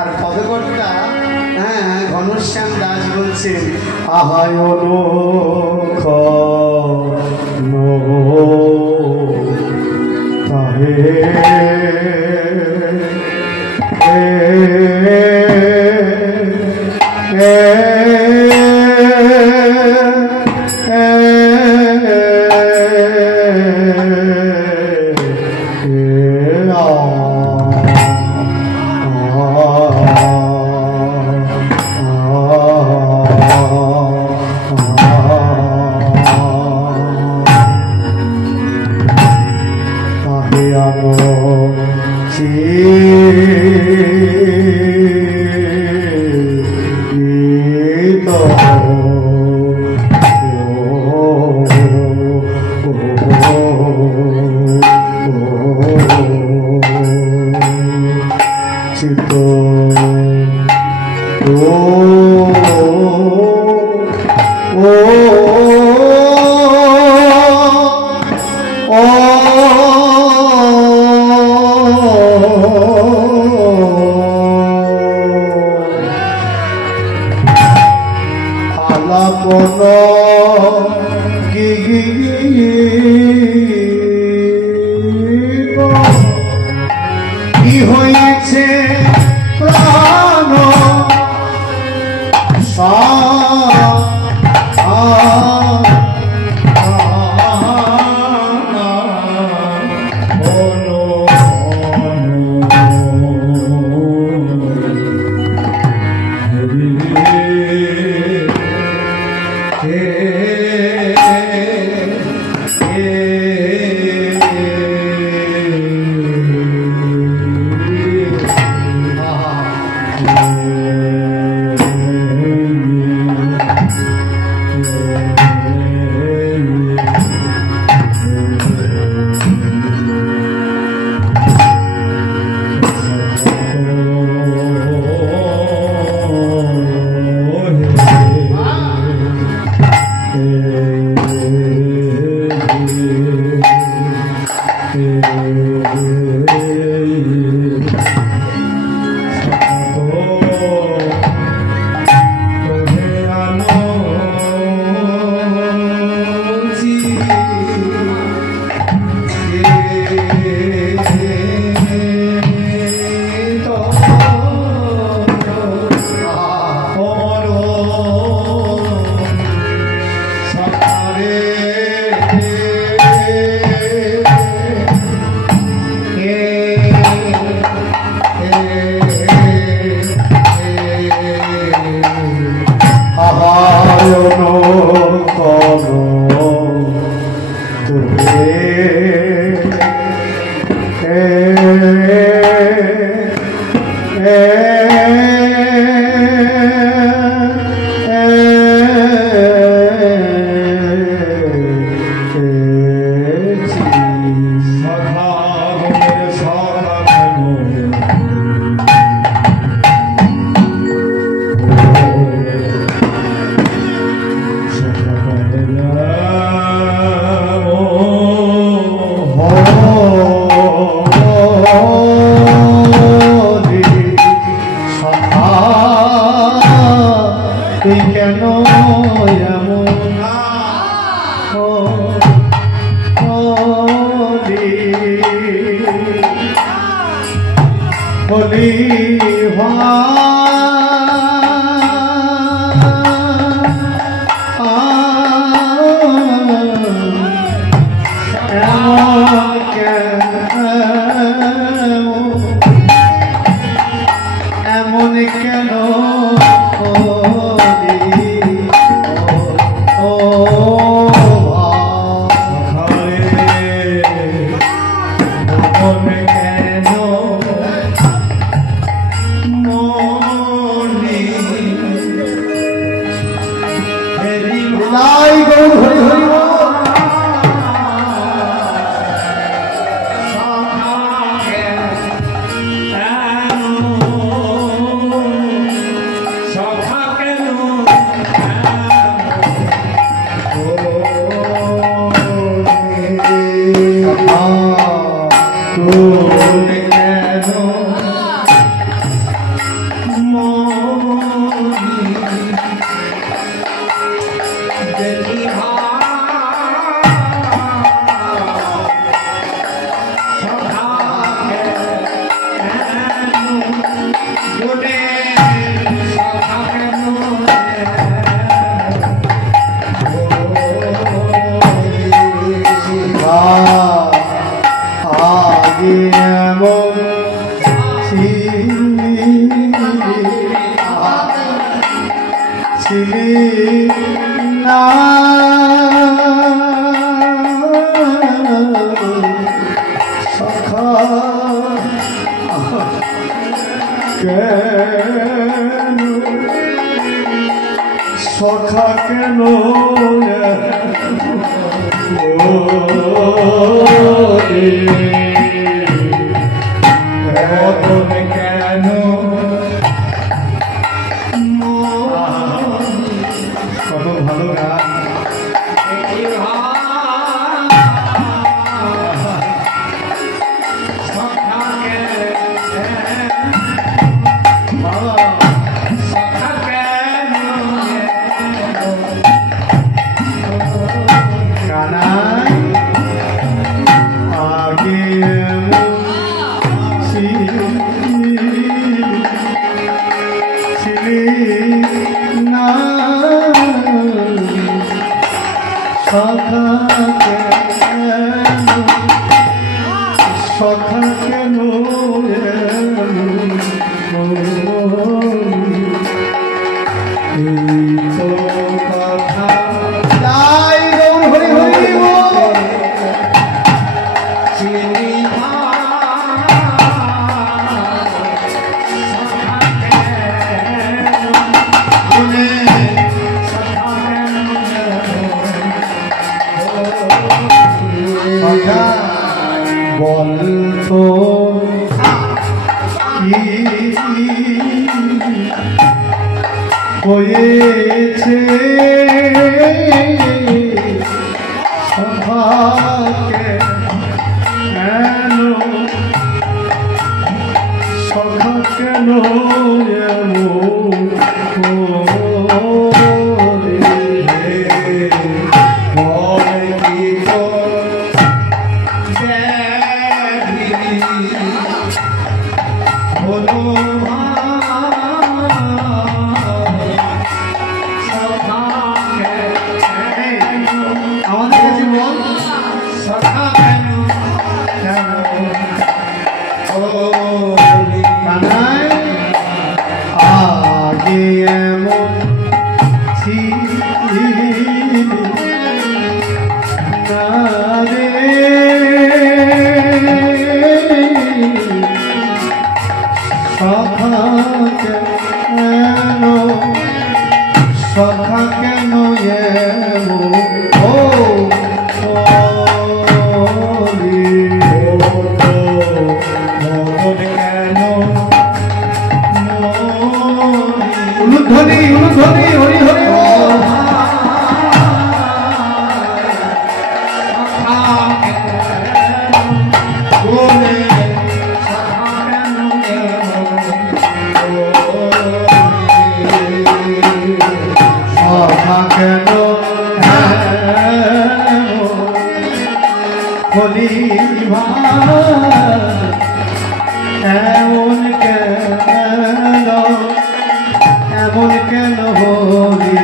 আর পদকর্তা ঘনশ্যাম দাস বলছেন আহায় লোক তাহে ছিলি না সখা কেন সখা কেন কেন কত ভালো গান সখা কেন কথা তাই হরি হরি বলতো হয়েছে সখাকে কেন সখা কেন আমাদের কাছে বল সখা কেন আগে এমন ছিলি না রে সখা কেন সখা কেন উলুধ্বনি উলুধ্বনি হরি হরি কেন হলি এমন কেন হলি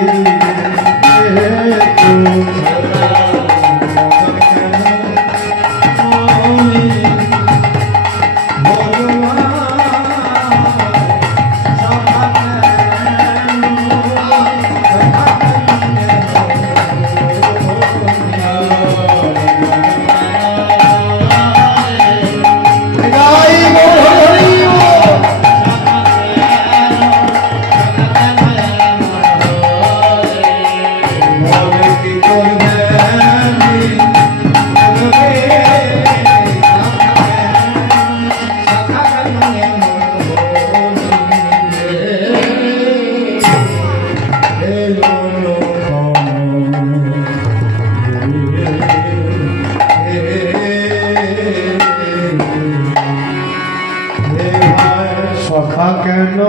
সখা কেন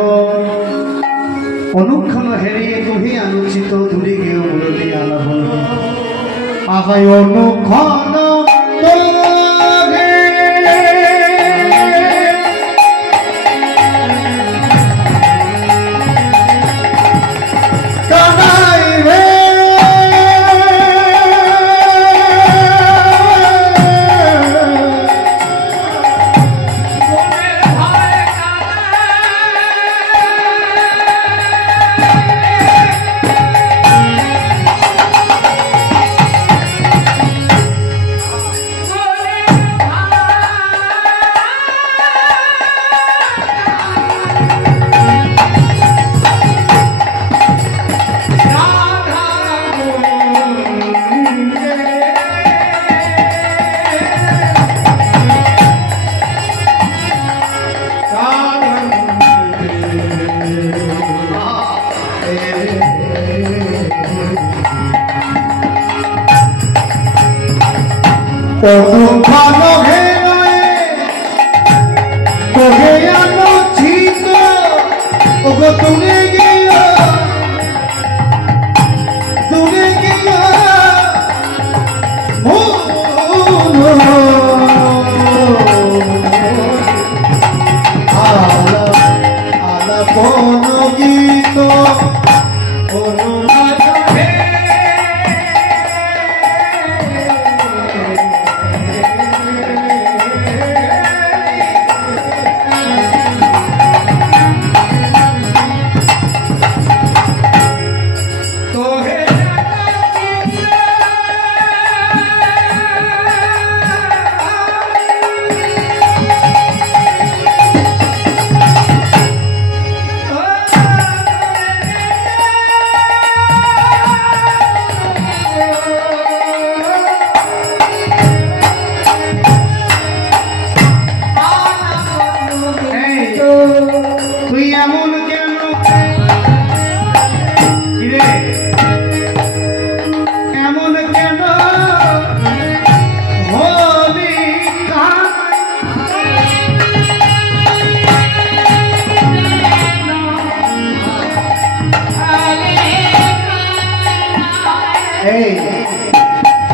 অনুক্ষণ হেরিয়ে তুহি আলোচিত দূরে গিয়েও মুরলি আলাপন আহাই অনুক্ষণ অনুক্ষণ ঘেরায় তোকে আনুচিত ওগো দূরে গিয়া আলা কোন গীত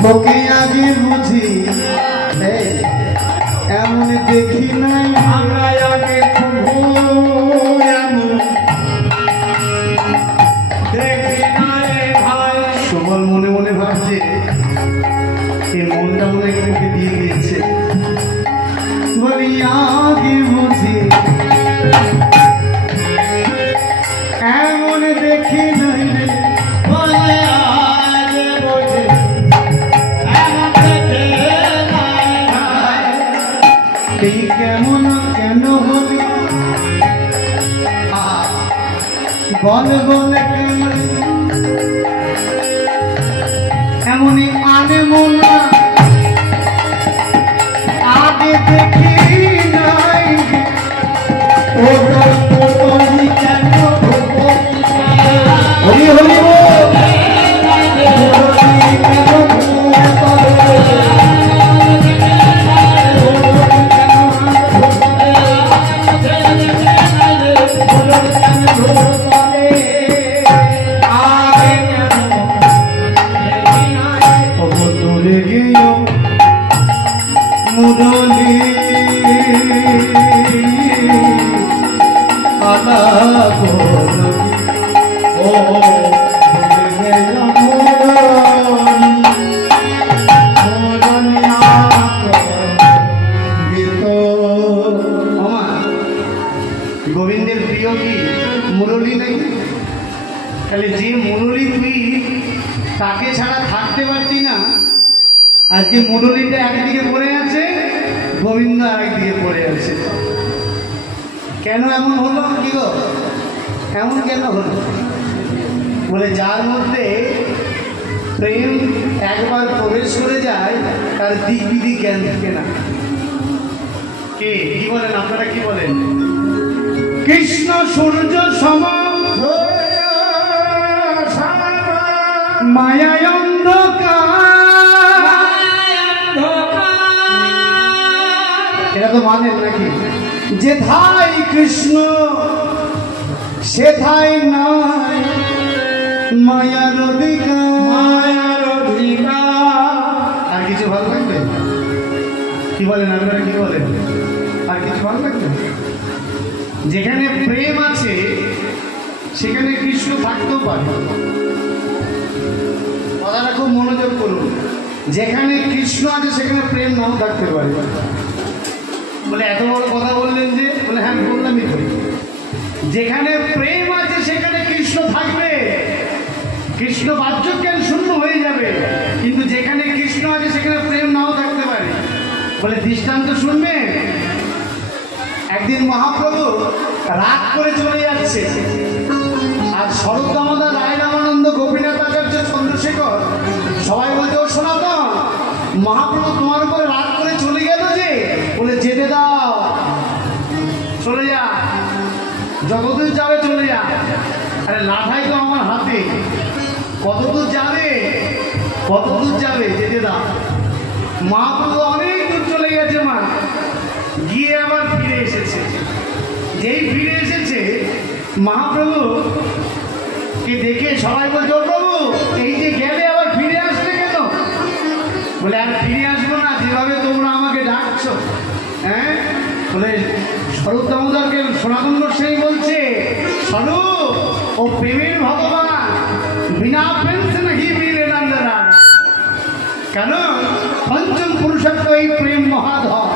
তোকে আগে বুঝি এমন দেখি নাই আমরা আগে তোমার মনে মনে ভাবছে এই মনটা মনে তোকে দিয়ে দিয়েছে বলি আগে বুঝি এমন দেখি নাই কেমন কেন হলি বলে বলে এমনই আনে মনা আগে দেখি নাই ও কেন হলি হলি মুরলি আলা ও গোবিন্দের প্রিয় কি মুরলি নাই তাহলে যে মুরলি তুই তাকে ছাড়া থাকতে পারতি না আজকে মুরলিটা একদিকে পড়ে আছে গোবিন্দ আরেকদিকে পড়ে আছে কেন এমন হলো কি গো এমন কেন হলো বলে যার মধ্যে প্রেম একবার প্রবেশ করে যায় তার দিক বিধি জ্ঞান থাকে না কে কি বলেন আপনারা কি বলেন কৃষ্ণ সূর্য সমান মায়ায় অন্ধকার এটা তো মানেন নাকি যেথায় কৃষ্ণ সেথায় নাই মায়ার অধিকার আর কিছু ভালো লাগবে কি বলেন আপনারা কি বলেন আর কিছু ভালো লাগবে যেখানে প্রেম আছে সেখানে কৃষ্ণ থাকতেও পারে কথাটা খুব মনোযোগ করুন যেখানে কৃষ্ণ আছে সেখানে প্রেম নাও থাকতে পারে বলে এত বড় কথা বললেন যে বলে হ্যাঁ বললামই তো যেখানে প্রেম আছে সেখানে কৃষ্ণ থাকবে কৃষ্ণ বাহ্যজ্ঞান শূন্য হয়ে যাবে কিন্তু যেখানে কৃষ্ণ আছে সেখানে প্রেম নাও থাকতে পারে বলে দৃষ্টান্ত শুনবে একদিন মহাপ্রভু রাগ করে চলে যাচ্ছে আর শরৎ দামোদর রায় রামানন্দ গোপীনাথ আচার্য চন্দ্রশেখর সবাই বলছে ও সনাতন মহাপ্রভু তোমার উপরে রাগ করে চলে গেল যে বলে যেতে দাও চলে যা যতদূর যাবে চলে যা আরে লাঠাই তো আমার হাতে কতদূর যাবে যেতে দাও মহাপ্রভু অনেক দূর চলে গেছে মা, গিয়ে আবার ফিরে এসেছে। যেই ফিরে এসেছে মহাপ্রভু কে দেখে সবাই বলছে, ও প্রভু এই যে গেলে আবার ফিরে আসলে কেন? বলে আর ফিরে আসবো না, যেভাবে তোমরা আমাকে ডাকছো। হ্যাঁ, বলে স্বরূপ দামোদরকে সনাতন গোস্বামী বলছে, স্বরূপ ও প্রেমের ভগবান, বিনা প্রেম সে নাহি মিলে নন্দরা। কেন? পঞ্চম পুরুষত্ব এই প্রেম মহাধর,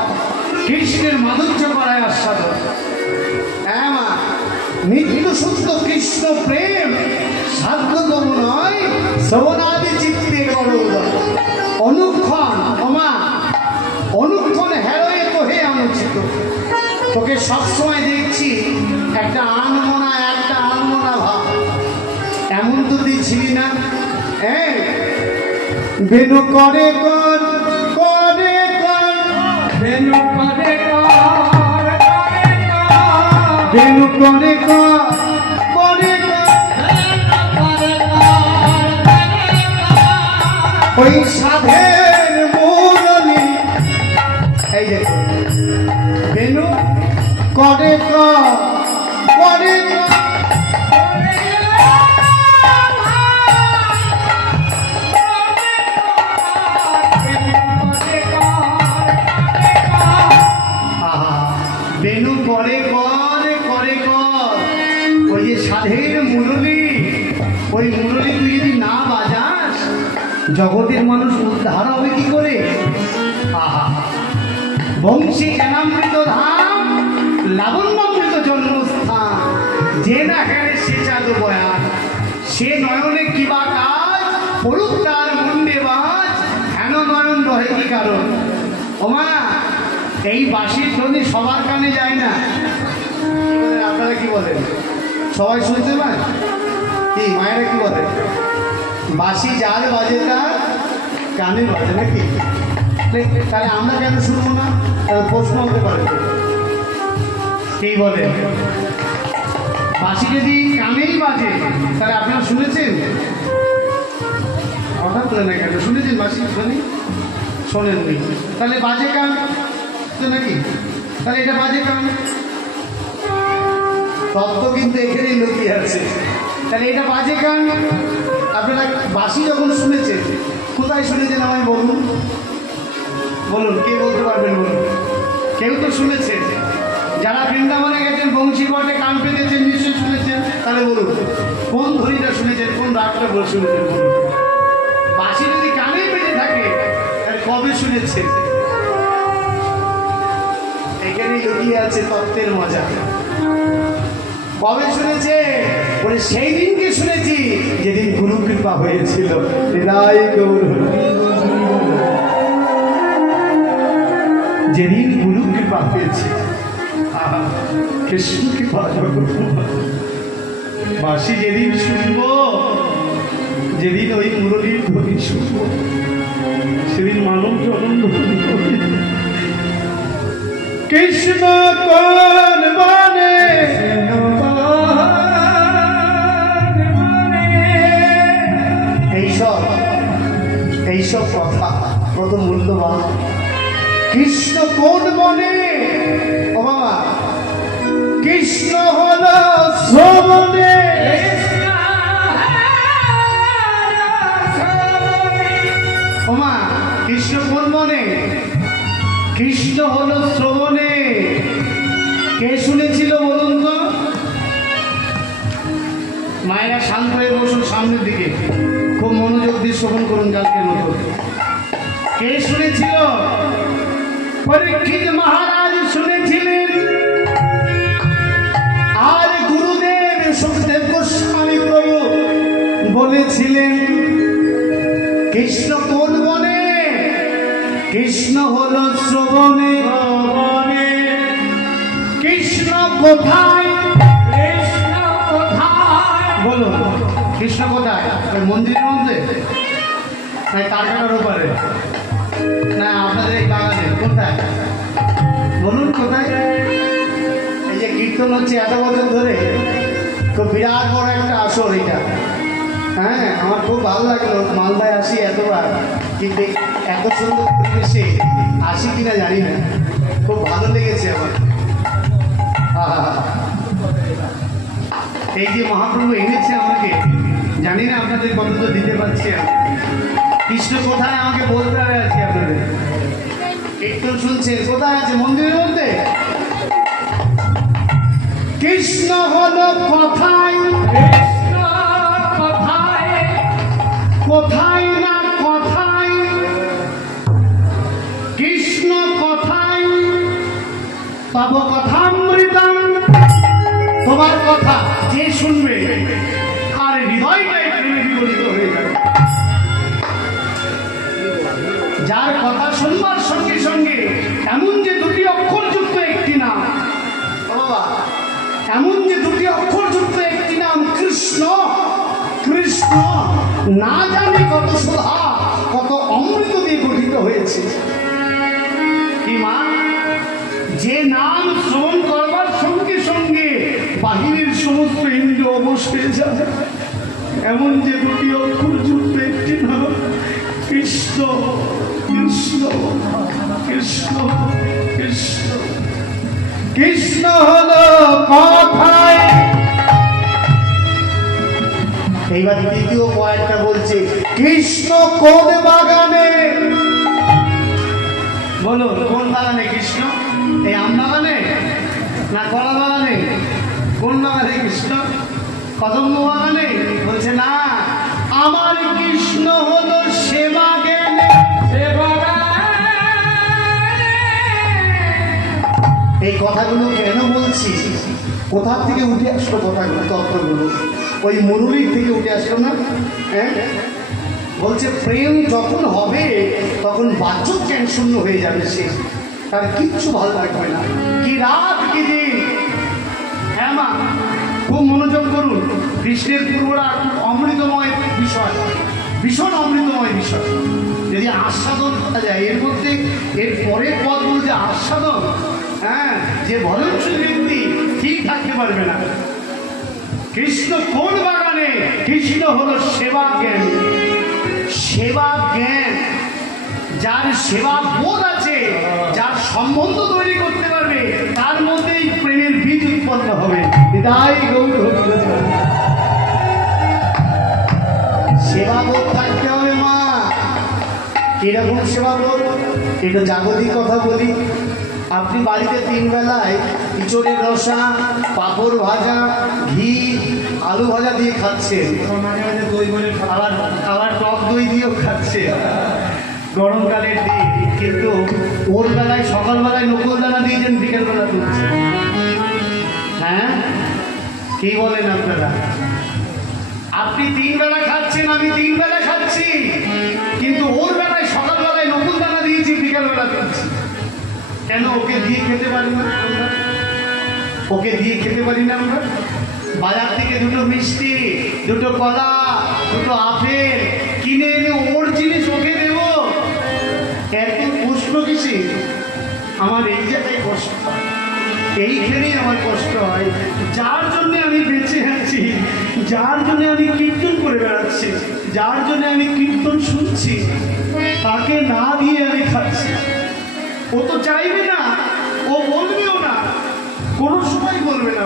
কৃষ্ণের মাধুর্য করায় আস্বাদ। হ্যাঁ মা, নিত্য শুদ্ধ কৃষ্ণ প্রেম সাধ্য তবু নয়, শ্রবণাদি চিত্তে করো অনুক্ষণ। ওমা অনুক্ষণ হেরোয়ে কহে অনুচিত। তোকে সবসময় দেখছি একটা আনমনা ভাব, এমন তো তুই ছিলি না। হ্যাঁ, বেনু করে কর করে কর, বেনু করে কর বেনু করে কর করে ওই সাধের মুরলি। এই দেখো, বেনু করে কর করে বেনু করে করে করে কর। ওই যে সাধের মুরলি, ওই মুরলি তুই যদি না বাজাস, জগতের মানুষ উদ্ধার হবে কি করে? আহা, বংশী জ্ঞানামৃত ধাম, লাবণ্যামৃত জন্মস্থান, যে না হেরে সে চাঁদ বয়ান, সে নয়নে কিবা কাজ, পড়ুক তার মুন্ডে বাজ, হেন নয়ন রহে কি কারণ? ওমা, এই বাঁশির ধ্বনি সবার কানে যায় না। আপনারা কি বলেন? সবাই শুনতে পান কি? মায়েরা কি বলেন? বাঁশি যার বাজে তার কানে বাজে নাকি? তাহলে আমরা কেন শুনবো না? প্রশ্ন হতে পারে। কি বলে? বাঁশি যদি কানেই বাজে, তাহলে আপনারা শুনেছেন? কথা বলে না কেন? শুনেছেন বাঁশি ধ্বনি? শোনেননি? তাহলে বাজে কান নাকি? তাহলে এটা বাজে কান। তত্ত্ব কিন্তু এখানেই লুকিয়ে আছে। তাহলে এটা বাজে কান। আপনারা বাঁশি যখন শুনেছেন, কোথায় শুনেছেন আমায় বলুন? বলুন, কে বলতে পারবেন? বলুন। কেউ তো শুনেছেন। যারা বৃন্দাবনে গেছেন, বংশী বটে কান পেতেছেন, নিশ্চয়ই শুনেছেন। তাহলে বলুন, কোন ধ্বনিটা শুনেছেন, কোন রাগটা শুনেছেন? বলুন। বাঁশি যদি কানেই পেতে থাকে, তাহলে কবে শুনেছেন? এখানেই লুকিয়ে আছে তত্ত্বের মজা। কবে শুনেছে? বলে সেই দিনকে শুনেছি যেদিন গুরু কৃপা হয়েছিল। যেদিন গুরু কৃপা হয়েছে, কৃষ্ণ কৃপা। বাঁশি যেদিন শুনবো, যেদিন ওই মুরলীর ধ্বনি শুনবো, সেদিন মানব জনম ধ্বনি হবে। কৃষ্ণ কোন বনে, এইসব কথা কত মূল্যবান। কৃষ্ণ কোন বনে? ও বাবা, কৃষ্ণ হল শ্রবণে। ওমা, কৃষ্ণ কোন বনে? কৃষ্ণ হল শ্রবণে। কে শুনেছিল বলুন তো? মায়েরা শান্ত হয়ে বসুন, সামনের দিকে খুব মনোযোগ দিয়ে শ্রবণ করুন কালকের মতো। কে শুনেছিল? পরীক্ষিত মহারাজ শুনেছিলেন, আর গুরুদেব সুখদেব গোস্বামী প্রভু বলেছিলেন, কৃষ্ণ কোন বনে? কৃষ্ণ হল শ্রবণে। কৃষ্ণ কোথায়? কৃষ্ণ কোথায়? বলুন, কৃষ্ণ কোথায়? মন্দিরের মধ্যে, না কারখানার ওপারে, না আপনাদের এই বাগানে? কোথায় বলুন, কোথায়? এই যে কীর্তন হচ্ছে এত বছর ধরে, তো বিরাট বড় একটা আসর এটা। হ্যাঁ, আমার খুব ভালো লাগলো। মালদায় আসি এতবার, কিন্তু এত সুন্দর পরিবেশে আসি কিনা জানি না, খুব ভালো লেগেছে আমার। এই যে মহাপ্রভু এনেছে আমাকে, জানি না আপনাদের কতটা দিতে পারছি আমি। কৃষ্ণ কোথায় আমাকে বলতে হবে আজকে আপনাদের। একটু শুনছেন কোথায় আছে? মন্দিরের মধ্যে। কৃষ্ণ হলো কোথায়, কোথায় না কোথায়, কৃষ্ণ কোথায়, তব কথামৃতম, তোমার কথা যে শুনবে আর হৃদয়টাই প্রেমে বিগলিত হয়ে যাবে। যার কথা শুনবার সঙ্গে সঙ্গে এমন যে দুটি অক্ষরযুক্ত একটি নাম, বাবা এমন যে দুটি অক্ষরযুক্ত একটি নাম কৃষ্ণ, কৃষ্ণ না জানি কত সুধা কত অমৃত দিয়ে গঠিত হয়েছে। কি মা, যে নাম শ্রবণ করবার সঙ্গে সঙ্গে বাহিরের সমস্ত ইন্দ্র অবশ হয়ে যাবে, এমন যে দুটি অক্ষরযুক্ত একটি নাম কৃষ্ণ, কৃষ্ণ কৃষ্ণ কৃষ্ণ। কৃষ্ণ হলো কথায়। এইবার দ্বিতীয় পয়েন্টটা বলছে কৃষ্ণ কোন বাগানে। বলুন কোন বাগানে কৃষ্ণ? এই আম বাগানে না কলা বাগানে? কোন বাগানে কৃষ্ণ? কদম্ব বাগানে? বলছে না, আমার কৃষ্ণ হলো সেবা জ্ঞানে। এই কথাগুলো কেন বলছি? কোথা থেকে উঠে আসলো কথাগুলো, তত্ত্বগুলো? ওই মুরুলির থেকে উঠে আসলো না? হ্যাঁ, বলছে প্রেম যখন হবে তখন বাহ্যিক জ্ঞান শূন্য হয়ে যাবে, সে তার কিচ্ছু ভালো লাগবে না। কি রাত কি দিন। হ্যাঁ মা, খুব মনোযোগ করুন। কৃষ্ণের পূর্বরা অমৃতময় বিষয়, ভীষণ অমৃতময় বিষয়। যদি আস্বাদন করা যায় এর মধ্যে, এর পরের পদ বলতে আস্বাদন। হ্যাঁ, যে ভরণশীল ব্যক্তি ঠিক থাকতে পারবে না। কৃষ্ণ কোন বাগানে? কৃষ্ণ হলো সেবা জ্ঞান। সেবা জ্ঞান, যার সেবা বোধ আছে, যার সম্বন্ধ তৈরি করতে পারবে, তার মধ্যেই প্রেমের বীজ উৎপন্ন হবে। তাই সেবা বোধ থাকতে হবে মা। কিরকম সেবা বোধ? এটা জাগতিক কথা বলি। আপনি বাড়িতে 3 বেলায় ইঁচড়ের রসা, পাঁপড় ভাজা, ঘি, আলু ভাজা দিয়ে খাচ্ছে, মাঝে মাঝে দই করে আবার টক দই দিয়েও খাচ্ছে গরমকালের দিন। কিন্তু ওর বেলায় সকালবেলায় নকুলদানা দিয়েছেন, বিকেলবেলা তুলছে। হ্যাঁ, কি বলেন আপনারা? আপনি 3 বেলা খাচ্ছেন, আমি 3 বেলা খাচ্ছি, কিন্তু ওর বেলায় সকালবেলায় নকুলদানা দিয়েছি, বিকেলবেলা তুলছি। কেন? ওকে দিয়ে খেতে পারি না আমরা, ওকে দিয়ে খেতে পারি না আমরা। বাজার থেকে দুটো মিষ্টি, দুটো কলা, দুটো আপেল কিনে এনে ওর জিনিস ওকে দেব, এত প্রশ্ন কিসে? আমার এই জায়গায় কষ্ট হয়, এইখানেই আমার কষ্ট হয়। যার জন্য আমি বেঁচে আছি, যার জন্য আমি কীর্তন করে বেড়াচ্ছি, যার জন্য আমি কীর্তন শুনছি, তাকে না দিয়ে আমি খাচ্ছি। ও তো চাইবে না, ও বলবেও না, কোনো সময় বলবে না।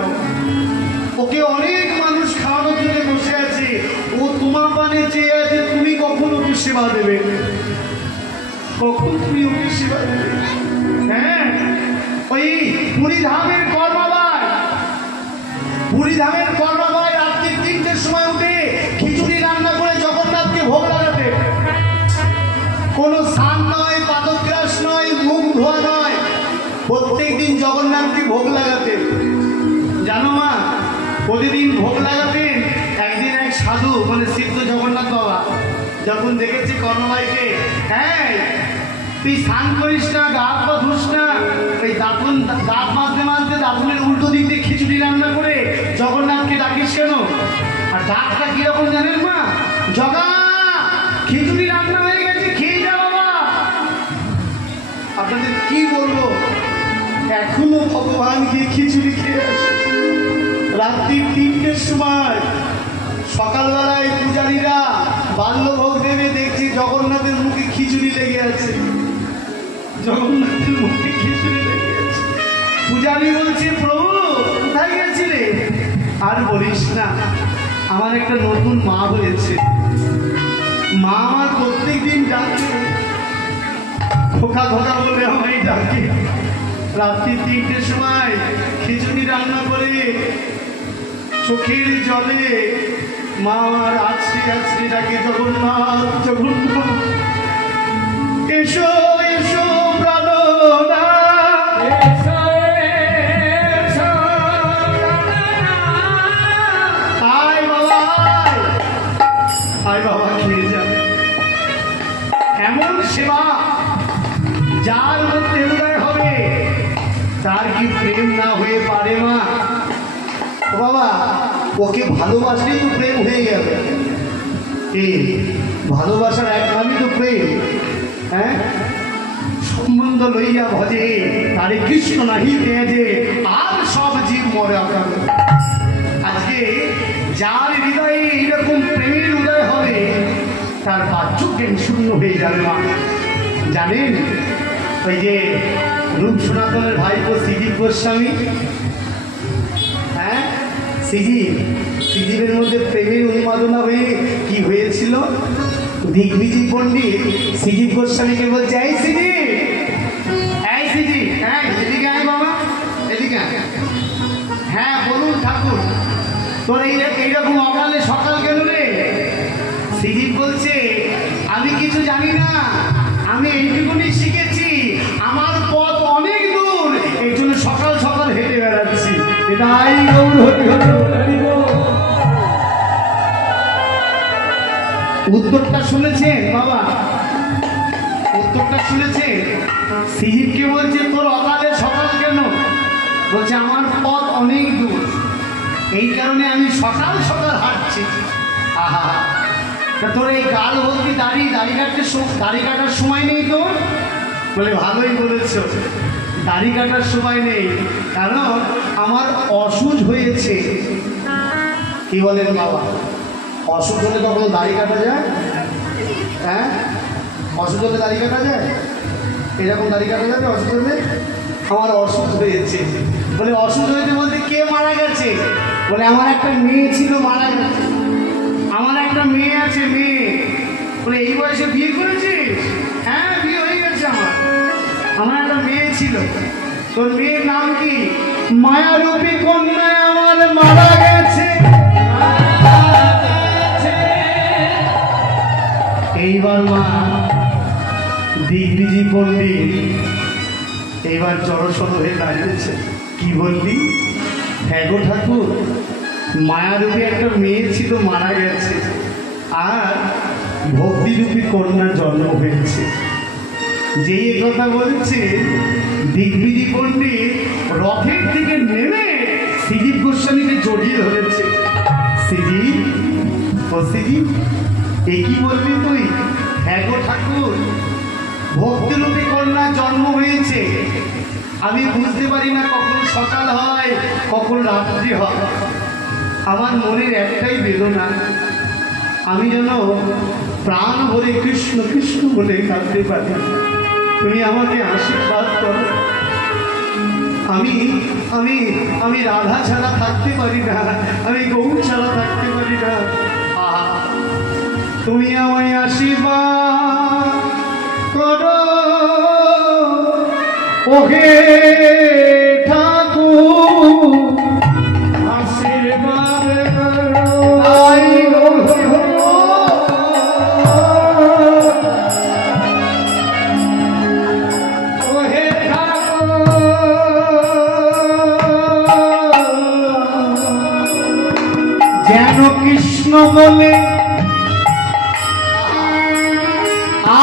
ওকে অনেক মানুষ খাওয়ানোর জন্য বসে আছে, ও তোমার পানে চেয়ে আছে, তুমি কখন ওকে সেবা দেবে? কখন তুমি ওকে সেবা দেবে? হ্যাঁ, ওই পুরীধামের কর্মাবাই, পুরীধামের কর্মাবাই রাত্রি 3টের সময় উঠে খিচুড়ি রান্না করে জগন্নাথকে ভোগ লাগাতে। কোনো স্নান নয়, পাদগ্রাস নয়, মুখ ধোয়া নয়, প্রত্যেক দিন জগন্নাথকে ভোগ লাগাতে। জানো মা, প্রতিদিন ভোগ লাগাতেন। একদিন এক সাধু, মানে সিদ্ধ জগন্নাথ বাবা, যখন দেখেছে কর্মবাইকে, হ্যাঁ তুই স্নান করিস না, গা হাত পা ধুস না, ওই দাঁতন দাঁত মাজতে মাজতে দাঁতনের উল্টো দিক দিয়ে খিচুড়ি রান্না করে জগন্নাথকে ডাকিস কেন? আর ডাকটা কিরকম জানেন মা? জগা, খিচুড়ি রান্না হয়ে গেছে, খেয়ে যা বাবা। আপনাদের কি বলবো, এখনো ভগবান গিয়ে খিচুড়ি খেয়ে আসে। রাত্রি 3টের সময়, সকালবেলায় পূজারীরা বাল্যভোগ দেবে, দেখছি জগন্নাথের মুখে খিচুড়ি খিচুড়ি লেগে আছে, জগন্নাথের মুখে খিচুড়ি লেগে আছে। পূজারী বলছে, প্রভু কোথায় গেছিলে? আর বলিস না, আমার একটা নতুন মা হয়েছে। মা আমার প্রত্যেক দিন ডাকে, খোকা খোকা বলে আমায় ডাকে। রাত্রি 3টের সময় খিচুড়ি রান্না করে চোখের জলে মা আমার আছড়ে আছড়ে ডাকে, জগন্নাথ জগন্নাথ, এসো এসো প্রাণনা, আয় বাবা আয় বাবা, খেয়ে যাবে। এমন সেবা যার মধ্যে উদয় হবে, তার কি প্রেম না হয়ে পারে? মা ও বাবা, ওকে ভালোবাসলেই তো প্রেম হয়ে যাবে। এই ভালোবাসার এক নামই তো প্রেম। হ্যাঁ, সম্বন্ধ লইয়া ভজে তারে কৃষ্ণ নাহি পেয়ে, আর সব জীব মরে আকার। আজকে যার হৃদয়ে এইরকম প্রেমের উদয় হবে, তার বাহ্য জ্ঞান শূন্য হয়ে যাবে। মা জানেন, ওই যে রূপ সনাতনের ভাইপো শ্রীজীব গোস্বামী, হ্যাঁ শ্রীজীবের মধ্যে প্রেমের উন্মাদনা হয়ে কি হয়েছিল? দিগ্বিজয় পণ্ডিত শ্রীজীব গোস্বামীকে বলছে, এই শ্রীজীব, এই শ্রীজীব, হ্যাঁ এদিকে আয় বাবা, এদিকে আয়। হ্যাঁ বলুন ঠাকুর, তোর এইরকম অকালে সকাল কেন রে? শ্রীজীব বলছে, আমি কিছু জানি না, আমি এইটুকুনি শিখেছি, আমার পথ অনেক দূর, এই জন্য সকাল সকাল হেঁটে বেড়াচ্ছি। এটাই উত্তরটা শুনেছেন বাবা? উত্তরটা শুনেছেন? শ্রীজীবকে বলছে, তোর অকালে সকাল কেন? বলছে, আমার পথ অনেক দূর, এই কারণে আমি সকাল সকাল হাঁটছি। আহা, তোর এই গাল ভর্তি দাড়ি কাটার সময় নেই তোর? বলে, ভালোই বলেছ, দাড়ি কাটার সময় নেই, কারণ আমার অসুখ হয়েছে। কি বলেন বাবা? অসুখ হলে কখনো দাড়ি কাটা যায়? হ্যাঁ, অসুখ হলে দাড়ি কাটা যায়? এরকম দাড়ি কাটা যাবে অসুখ হলে? আমার অসুখ হয়েছে। বলে, অসুখ হয়েছে বলতে কে মারা গেছে? বলে, আমার একটা মেয়ে ছিল, মারা গেছে। আমার একটা মেয়ে আছে, মেয়ে। বলে, এই বয়সে বিয়ে করেছিস? হ্যাঁ, বিয়ে হয়ে গেছে আমার একটা মেয়ে ছিল। তোর মেয়ের নাম কি? মায়ারূপী কন্যায় আমার মারা গেছে। এইবার মা দিগ্বিজয় পণ্ডিত এইবার জড়সড় হয়ে দাঁড়িয়েছে। কি বললি? হ্যাঁ গো ঠাকুর, মায়ারূপী একটা মেয়ে ছিল, মারা গেছে, আর ভক্তিরূপী কন্যার জন্ম হয়েছে। যেই কথা বলছে, দিগ্বিজয় পণ্ডিত রথের থেকে নেমে শ্রীজীব গোস্বামীকে জড়িয়ে ধরেছে। শ্রীজীব, ও শ্রীজীব, এ কি বলবি তুই? হ্যাঁ গো ঠাকুর, ভক্তিরূপী কন্যার জন্ম হয়েছে। আমি বুঝতে পারি না কখন সকাল হয়, কখন রাত্রি হয়। আমার মনের একটাই বেদনা, আমি যেন প্রাণ ভরে কৃষ্ণ কৃষ্ণ বলে কাঁদতে পারি। তুমি আমাকে আশীর্বাদ করো। আমি আমি আমি রাধা ছাড়া থাকতে পারি না, আমি গৌর ছাড়া থাকতে পারি না। তুমি আমায় আশীর্বাদ করো, ওহে ঠাকুর, আশীর্বাদ করো। যেন কৃষ্ণ বলে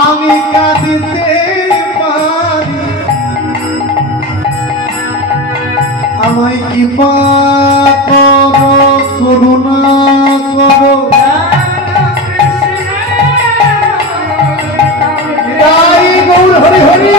আমি কাঁদিতে পারি, আমায় কৃপা করো, করুণা করো। তাই গৌর হরি হরি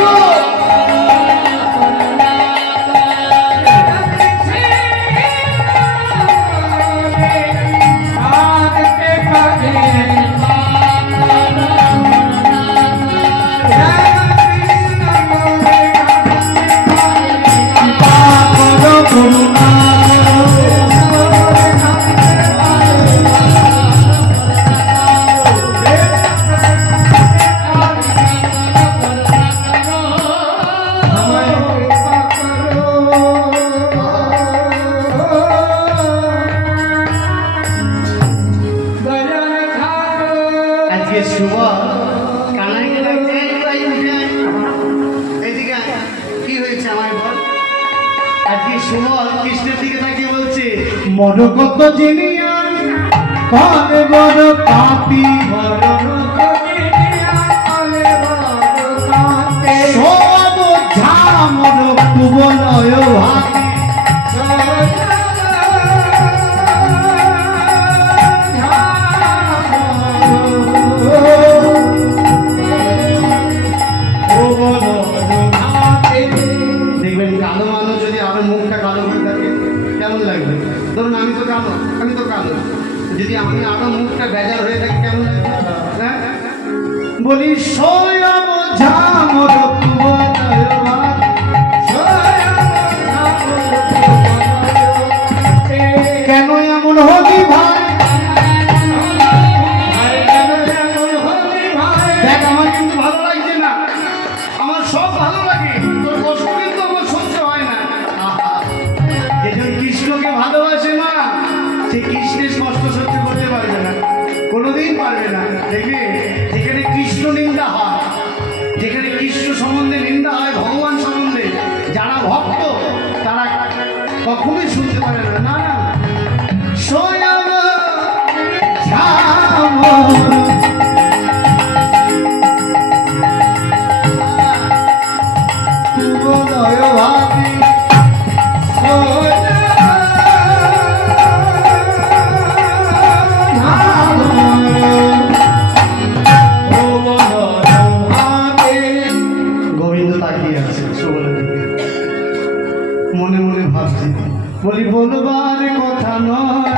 সুবল কানাইকে ডাকছে, এদিকে কি হয়েছে আমায় বল। আজকে সুবল কৃষ্ণের দিকে তাকিয়ে বলছে, মরকত জিনিয়া কানে বড় পাপি, সব ঝামর কুবলয় ভাবি, দেখবেন কালো মানুষ যদি আরো মুখটা কালো হয়ে থাকে কেমন লাগবে? ধরুন আমি তো কালো, যদি আমি আরো মুখটা বেজার হয়ে থাকি কেমন লাগবে? হ্যাঁ, বলি সয়ব ঝামর কুবলয় ভাবি, কেন এমন হলি ভাই? দেখ আমার কিন্তু ভালো লাগছে না, আমার সব ভালো লাগে, তোর কষ্ট কিন্তু আমার সহ্য হয় না। যেজন কৃষ্ণকে ভালোবাসে না, সে কৃষ্ণের কষ্ট সহ্য করতে পারবে না, কোনোদিন পারবে না। দেখবে যেখানে কৃষ্ণ নিন্দা হয়, যেখানে কৃষ্ণ সম্বন্ধে নিন্দা হয়, ভগবান সম্বন্ধে যারা ভক্ত তারা কখনোই শুনতে পারে না। না না, সোনাম ঝামর কুবলয় ভাবি, গোবিন্দ তাকিয়ে আছে সুবলের দিকে, মনে মনে ভাবছি, বলি বলবার কথা নয়,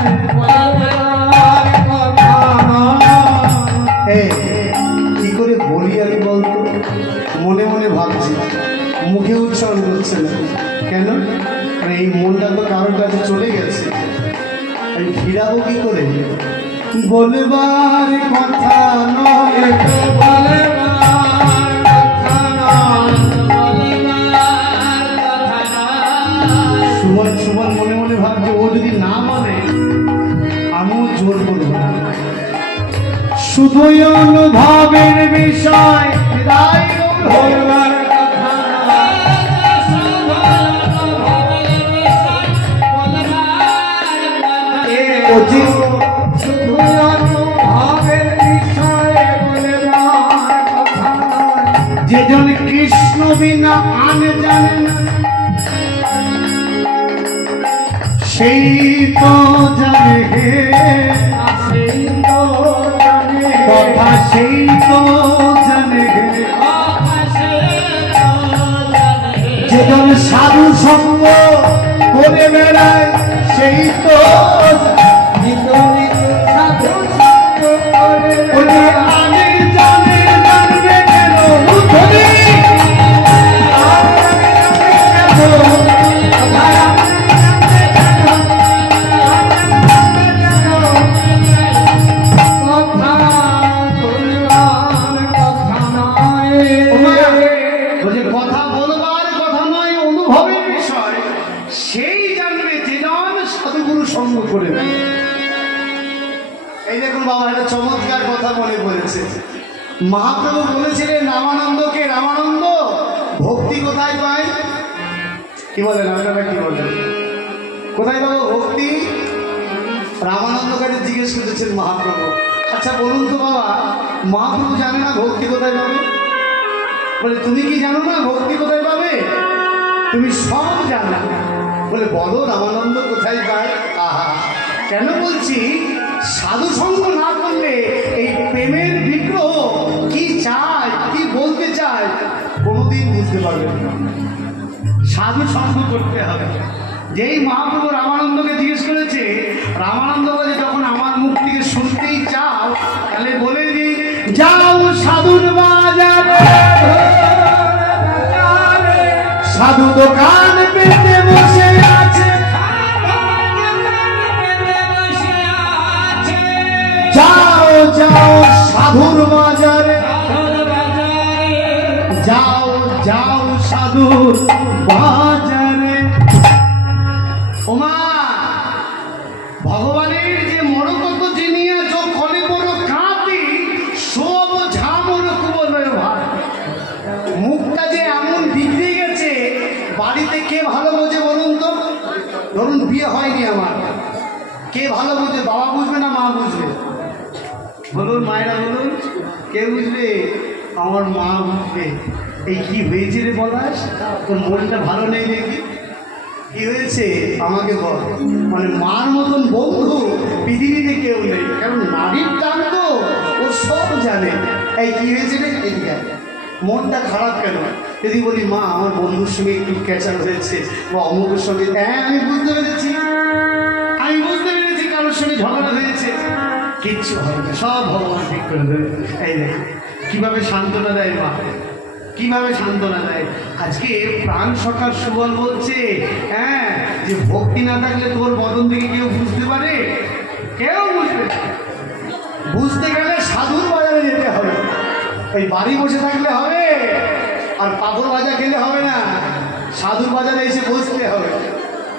কি করে বলি আমি বলতো? মনে মনে ভাবছি, মুখে উচ্চারণ করছে না কেন? এই মনটা তো কারোর কাছে চলে গেছে, আমি ফিরাবো কি করে? বলবার কথা নয়, সুবল মনে মনে ভাবছে, ও যদি না বলে আমিও জোর করবো না, শুধুই অনুভবের বিষয়, বলবার কথা যেজন কৃষ্ণ বিনা আনে জানে না, সেই তো জানে কথা, সেই তো জানে যেজন সাধু সঙ্গ করে বেড়ায়, সেই তো আগে জানে, জানবে কেন? কথা বলবার কথা নয়, অনুভবের বিষয়, সেই জানবে যেজন সাধুগুরু সঙ্গ করে। এই দেখুন বাবা, একটা চমৎকার কথা মনে পড়েছে। মহাপ্রভু বলেছিলেন রামানন্দকে, রামানন্দ ভক্তি কোথায় পায়? কি বলেন আপনারা, কি বলেন? কোথায় পাবো ভক্তি? রামানন্দ কাছে জিজ্ঞেস করেছেন মহাপ্রভু, আচ্ছা বলুন তো বাবা, মহাপ্রভু জানে না ভক্তি কোথায় পাবে? বলে তুমি কি জানো না ভক্তি কোথায় পাবে? তুমি সব জানো। বলে বলো রামানন্দ কোথায় পায়? আহা, কেন বলছি, সাধু সঙ্গ না করলে এই প্রেমের বিগ্রহ কি চায়, কি বলতে চায়, কোনোদিন বুঝতে পারবে না। সাধু সঙ্গ করতে হবে। যেই মহাপ্রভু রামানন্দকে জিজ্ঞেস করেছে, রামানন্দ বলে যখন আমার মুখ থেকে শুনতেই চাও, তাহলে বলে দি যাও সাধুর বাজারে, সাধু দোকান পেতে বসে আছে, যাও যাও সাধুর বাজারে, যাও যাও সাধুর বাজারে। ওমা, ভগবানের যে মরকত জিনিয়া চোখ খলে বড় কাঁদি, সব বলুন মায়েরা বলুন, কে বুঝবে? আমার মা বুঝবে। এই কি হয়েছে রে বলাস, তোর মনটা ভালো নেই দেখি, কি হয়েছে আমাকে বল। মানে মার মতন বন্ধু পৃথিবীতে কেউ নেই, কারণ নারীর টান তো ও সব জানে। এই কি হয়েছে রে, এদিকে মনটা খারাপ কেন? যদি বলি মা আমার বন্ধুর সঙ্গে একটু ক্যাচার হয়েছে বা অমুকের সঙ্গে, হ্যাঁ আমি বুঝতে পেরেছি, আমি বুঝতে পেরেছি কারোর সঙ্গে ঝগড়া হয়েছে, কিচ্ছু হবে না, সব ভগবান ঠিক করে দেবে। এই দেখ কিভাবে সান্ত্বনা দেয় মা, কিভাবে সান্ত্বনা দেয়। আজকে প্রাণ সকাল সুবল বলছে, হ্যাঁ, যে ভক্তি না থাকলে তোর বদন থেকে কেউ বুঝতে পারে? কেউ বুঝবে না। বুঝতে গেলে সাধুর বাজারে যেতে হবে, ওই বাড়ি বসে থাকলে হবে আর পাগল ভাজা খেলে হবে না, সাধুর বাজারে এসে বসতে হবে,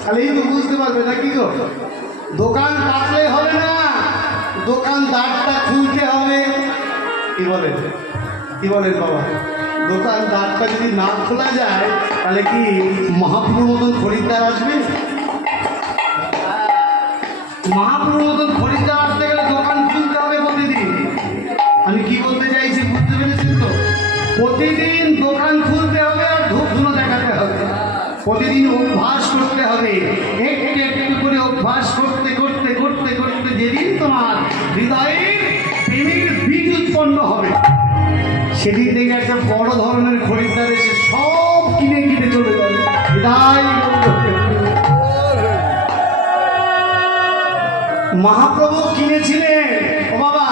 তাহলেই তো বুঝতে পারবে। না কি গো, দোকান কাটলে হবে না, দোকানদারটা খুলতে হবে। কি বলেন, কি বলেন বাবা? দোকানদারটা যদি না খোলা যায় তাহলে কি মহাপ্রভুর মতন খরিদ্দার আসবে? মহাপ্রভুর মতন খরিদ্দার আসতে গেলে দোকান খুলতে হবে প্রতিদিন। আমি কি বলতে চাইছি বুঝতে পেরেছেন তো? প্রতিদিন দোকান খুলতে হবে আর ধূপ ধুনো দেখাতে হবে, প্রতিদিন অভ্যাস করতে হবে, একটু একটু করে অভ্যাস করতে করতে করতে করতে যেদিন তোমার হৃদয়ে প্রেমের বীজ উৎপন্ন হবে, সেদিন থেকে একটা বড় ধরনের খরিদ্দার এসে সব কিনে কিনে চলে যাবে। তাই মহাপ্রভু কিনেছিলেন, ও বাবা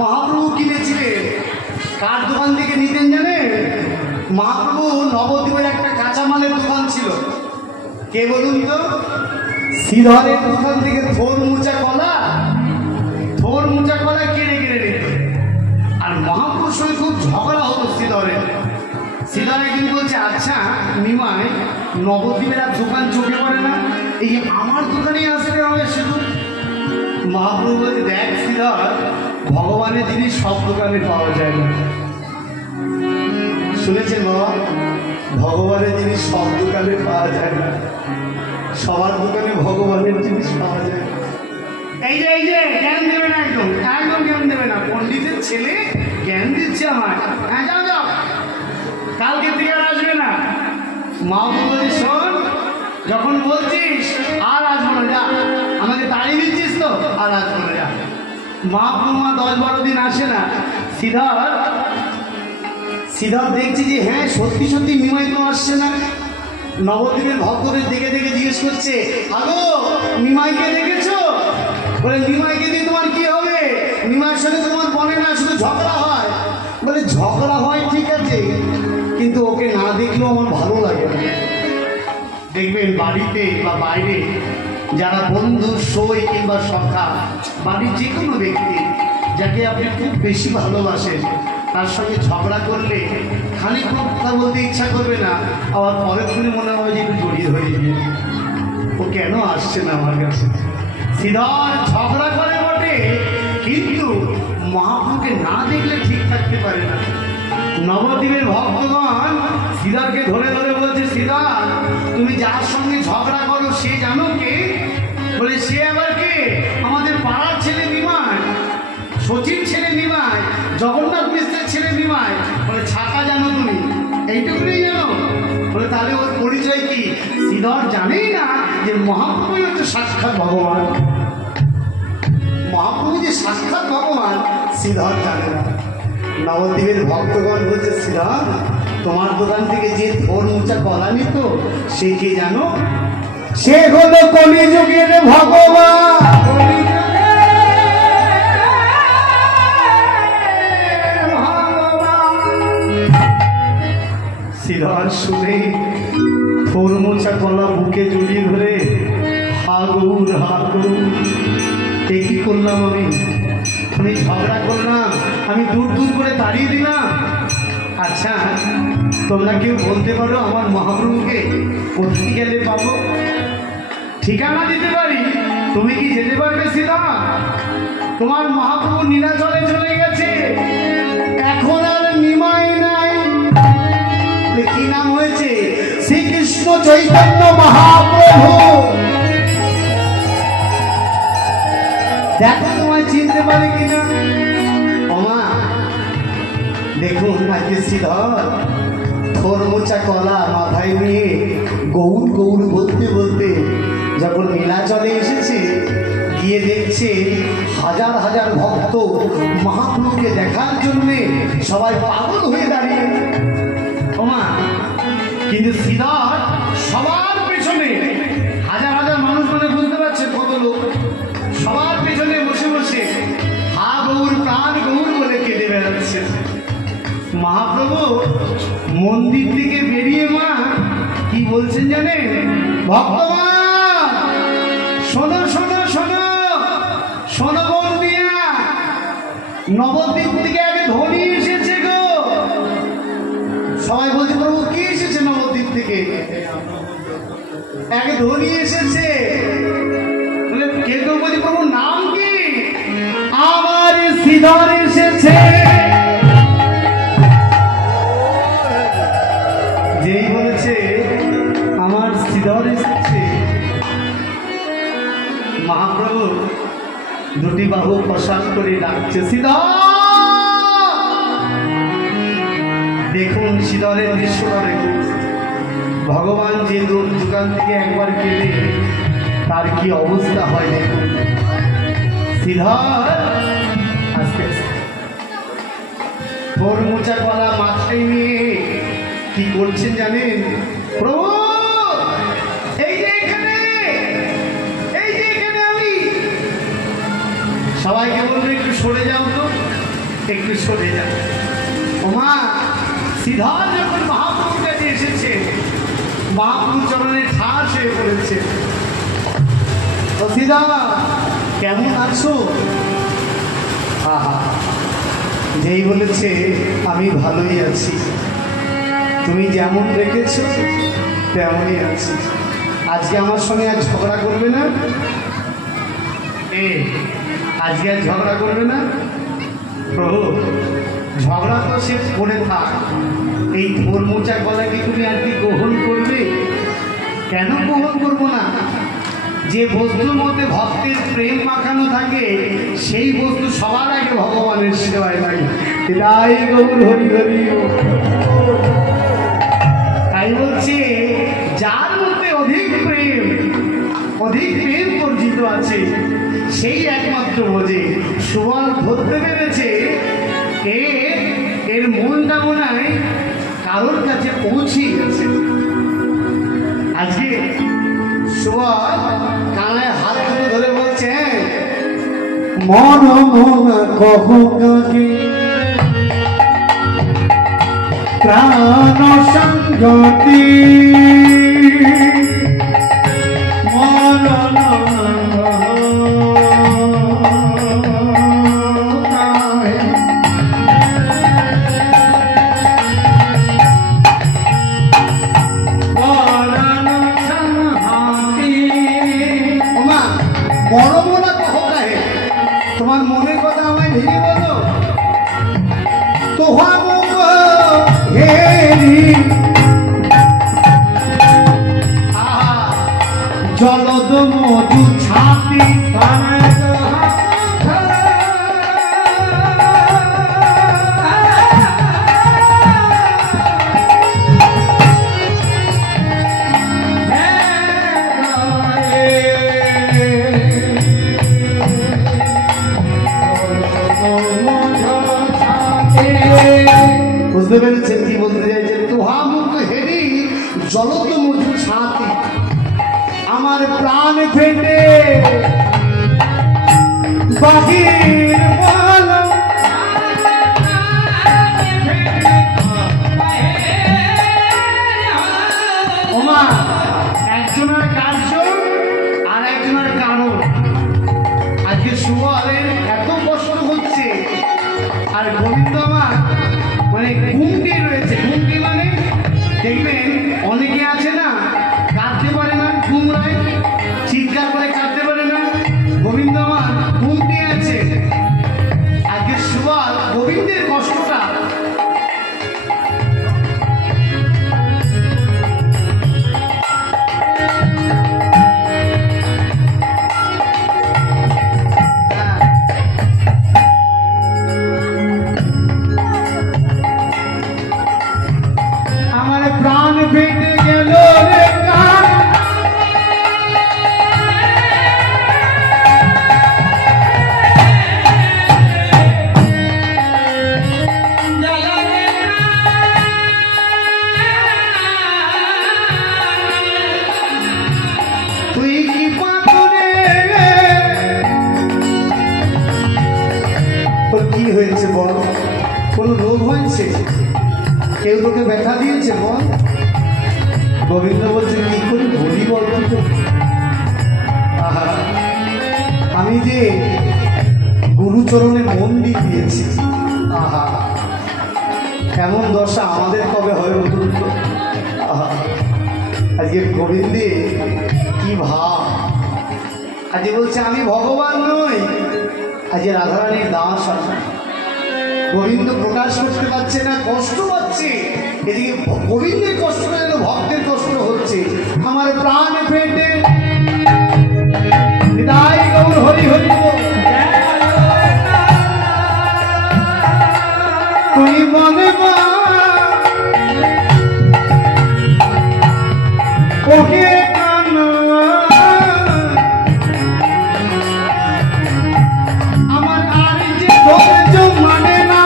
মহাপ্রভু কিনেছিলেন, কার দোকান থেকে নিতেন জানেন? মহাপ্রভু নবদ্বীপের একটা কাঁচামালের দোকান ছিল, কে বলুন তো? শ্রীধরের দোকান থেকে থোর মোচা কলা কিনে কিনে নিত। আর মহাপ্রভুর সঙ্গে খুব ঝগড়া হতো শ্রীধরের। শ্রীধর একদিন বলছে, আচ্ছা নিমাই, নবদ্বীপের আর দোকান চোখে পড়ে না, এই আমার দোকানেই আসতে হবে শুধু। মহাপ্রভু বলছে, দেখ শ্রীধর, ভগবানের জিনিস সব দোকানে পাওয়া যায় না। শুনেছেন বাবা, ভগবানের জিনিস সব দোকানে পাওয়া যায় না, সবার দোকানে ভগবানের জিনিস পাওয়া যায় না। এই যে জ্ঞান দেবে না, একদম একদম জ্ঞান দেবে না। পণ্ডিতের ছেলে জ্ঞান দিচ্ছে আমার, হ্যাঁ যাও যাও, কালকে থেকে আর আসবে না। মা বলছে, শোন, যখন বলছিস আর আসবো না, যা, আমাকে তাড়িয়ে দিচ্ছিস তো, আর আসবো না, যা। মা 10-12 দিন আসে না। শ্রীধর দেখছি যে হ্যাঁ সত্যি সত্যি নিমাই তো আসছে না। নবদ্বীপের ভক্তদের দেখে দেখে জিজ্ঞেস করছে, আগো নিমাইকে দেখেছো? বলে, নিমাইকে দিয়ে তোমার কি হবে? নিমাইয়ের সাথে তোমার বনে না, শুধু ঝগড়া হয়। বলে, ঝগড়া হয় ঠিক আছে, কিন্তু ওকে না দেখলেও আমার ভালো লাগে না। দেখবেন বাড়িতে বা বাইরে যারা বন্ধু, সই কিংবা সখা, বাড়ির যে কোনো ব্যক্তি যাকে আপনি খুব বেশি ভালোবাসেন, তার সঙ্গে ঝগড়া করলে খানিকক্ষণ কথা বলতে ইচ্ছা করবে না, আবার পরের দিনে মনে হবে যে একটু জড়িয়ে হয়ে যাবে, ও কেন আসছে না আমার কাছে। শ্রীধর ঝগড়া করে বটে, কিন্তু মহাপ্রভুকে না দেখলে ঠিক থাকতে পারে না। নবদ্বীপের ভক্তগণ শ্রীধরকে ধরে ধরে বলছে, শ্রীধর তুমি যার সঙ্গে ঝগড়া করো সে জানো কে? বলে, সে আবার কে? আমাদের পাড়ার ছেলে নিমাই, সচিন ছেলে নিমাই, জগন্নাথ মিশ্রের ছেলে নিমাই। বলে, ছাকা জানো তুমি? এইটুকুনি জানো? বলে, তাহলে ওর পরিচয় কি? শ্রীধর জানেই না যে মহাপ্রভুই হচ্ছে সাক্ষাৎ ভগবান। মহাপ্রভু যে সাক্ষাৎ ভগবান শ্রীধর জানে না। নবদ্বীপের ভক্তগণ বলছে, শ্রীধর তোমার দোকান থেকে যে থোর মোচা কলা নিত সে কে জানো? সে হলো কলিযুগের ভগবান। শ্রীধর শুনে থোর মোচা কলা বুকে জড়িয়ে ধরে হাগুর হাগুর, এ কি করলাম আমি ঝগড়া করলাম, আমি দূর দূর করে তাড়িয়ে দিলাম। আচ্ছা তোমরা কেউ বলতে পারো আমার মহাপ্রভুকে কোথায় গেলে পাবো? ঠিকানা দিতে পারি, তুমি কি যেতে পারবে সীতা? তোমার মহাপ্রভু নীলাচলে চলে গেছে, এখন আর নিমাই নাই। কি নাম হয়েছে? শ্রীকৃষ্ণ চৈতন্য মহাপ্রভু। দেখো তোমায় চিনতে পারে কিনা। ওমা দেখুন আজকে শ্রীধর থোর মোচা কলা মাথায় নিয়ে গৌর গৌর বলতে বলতে যখন নীলাচলে এসেছে, গিয়ে দেখছে হাজার হাজার ভক্ত মহাপ্রভুকে দেখার জন্যে সবাই পাগল হয়ে দাঁড়িয়ে। ওমা কিন্তু শ্রীধর সবার পেছনে হাজার হাজার মানুষ, মানে বুঝতে পারছে কত লোক, সবার পেছনে বসে বসে হা গৌর প্রাণ গৌর বলে কেঁদে বেড়াচ্ছে। মহাপ্রভু মন্দির থেকে বেরিয়ে মা কি বলছেন জানেন? ভক্তগণ শোনো শোনো শোনো শোনো বন্দিয়া, নবদ্বীপ থেকে এক ধনী এসেছে গো। সবাই বলছে প্রভু কি এসেছে নবদ্বীপ থেকে? এক ধনী এসেছে। কে কেউ বলছে প্রভু নাম কি? আমার শ্রীধর এসেছে। যেই বলেছে আমার শ্রীধর এসেছে, মহাপ্রভু দুটি বাহু প্রসাদ করে ডাকছে শ্রীধর। দেখুন শ্রীধরের দৃশ্যটা দেখুন। ভগবান যে দোকান থেকে একবার কেঁদে তার কি অবস্থা হয় দেখুন। শ্রীধর আস্তে আস্তে তোর মোচা কলা মাথায় নিয়ে কি করছেন জানেন? প্রভু এই যে এখানে, এই যে এখানে আমি। সবাইকে বলবে একটু সরে যাও তো, একটু সরে যাও। ওমা শ্রীধর যখন মহাপ্রভুর কাছে এসেছে, মহাপ্রভু চরণে ঠাস হয়ে পড়েছে। ও শ্রীধর কেমন আছো? আহা, যেই বলেছে আমি ভালোই আছি, তুমি যেমন রেখেছ তেমনই আছি। আজকে আমার সঙ্গে আর ঝগড়া করবে না? আজকে আর ঝগড়া করবে না? প্রভু ঝগড়া তো সে করে থাক, এই থোর মোচা গলা কি তুমি আর কি গ্রহণ করবে? কেন গ্রহণ করবো না? যে বস্তুর মধ্যে ভক্তের প্রেম মাখানো থাকে সেই বস্তু সবার আগে ভগবানের সেবায় লাগে। তাই গৌর হরি হরি। তাই বলছে যার মধ্যে অধিক প্রেম অর্জিত আছে সেই একমাত্র বোঝে। সুবল ধরতে পেরেছে এর মনটা মনে হয় কারোর কাছে পৌঁছে গেছে। আজকে সুবল কানায় হাত তুলে ধরে বলছে, মন মন কহু কাকে প্রাণ সংগতি, মরণ বড় বলা কহ কাহে, তোমার মনের কথা আমায় ভেঙে বলো। তোহা মুখ হেরি জলদ মধু ছাতি বুঝতে পেরেছেন কি বলতে চাইছেন? তোহা মুখ হেরি জলদ মধু ছাতি, আমার প্রাণ ফেটে বাহির বলো। ওমা একজনের কার্য আর একজনের কারণ। আজকে সুবলের এত কষ্ট হচ্ছে, আর গোবিন্দ আমার মানে ঘুমটি রয়েছে। ঘুমটি মানে দেখবেন অনেকে আছে না কাঁদতে পারে না, ঘুম হয়, চিৎকার করে কাঁদতে পারে না। গোবিন্দ আমার ঘুমটি আছে। আজকে সুবল গোবিন্দের কষ্টটা তোর কি হয়েছে বল, কোনো রোগ হয়েছে, কেউ তোকে ব্যথা দিয়েছে বল। গোবিন্দ বলছে কি করে বলি বল তো, আমি যে গুরুচরণে মন দিয়ে দিয়েছি, আহা এমন দশা আমাদের কবে হয় বলুন তো। আজকে গোবিন্দে কি ভাব, আজকে বলছে আমি ভগবান নই, আজকে রাধারানীর দাস আছে। গোবিন্দ প্রকাশ করতে পারছে না, কষ্ট পাচ্ছে, এদিকে গোবিন্দের কষ্ট না যেন ভক্তের কষ্ট হচ্ছে। আমার প্রাণ পেটে হৃদয় গৌর হরি হরি তুই মনে ওকে আমার আর যে ধৈর্য মানে না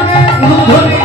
ধরে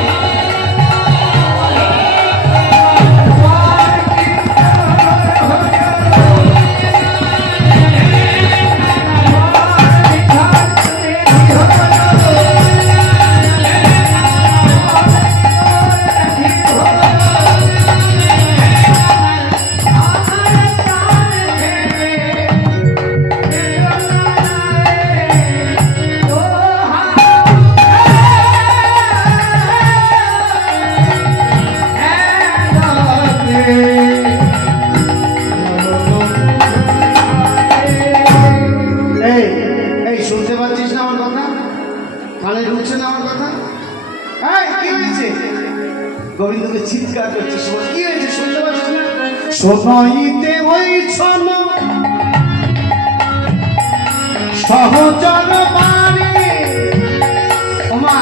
গোবিন্দকে চিৎকার করছে, কি হয়েছে শুনতে পাচ্ছিস না? সোনাইতে ওই ছন সহচর বাড়ি, ওমা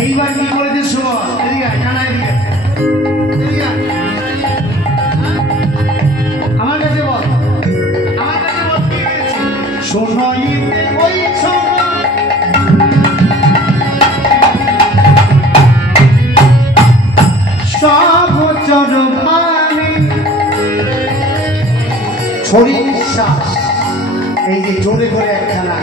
এইবার কি করেছে শোন, এদিকে কানা এদিকে আমার কাছে বল, আমার কাছে বল কি হয়েছে। সোনাইতে ওই ছন সহচর বাড়ি ছড়ি শ্বাস, এই যে জোরে করে একখানা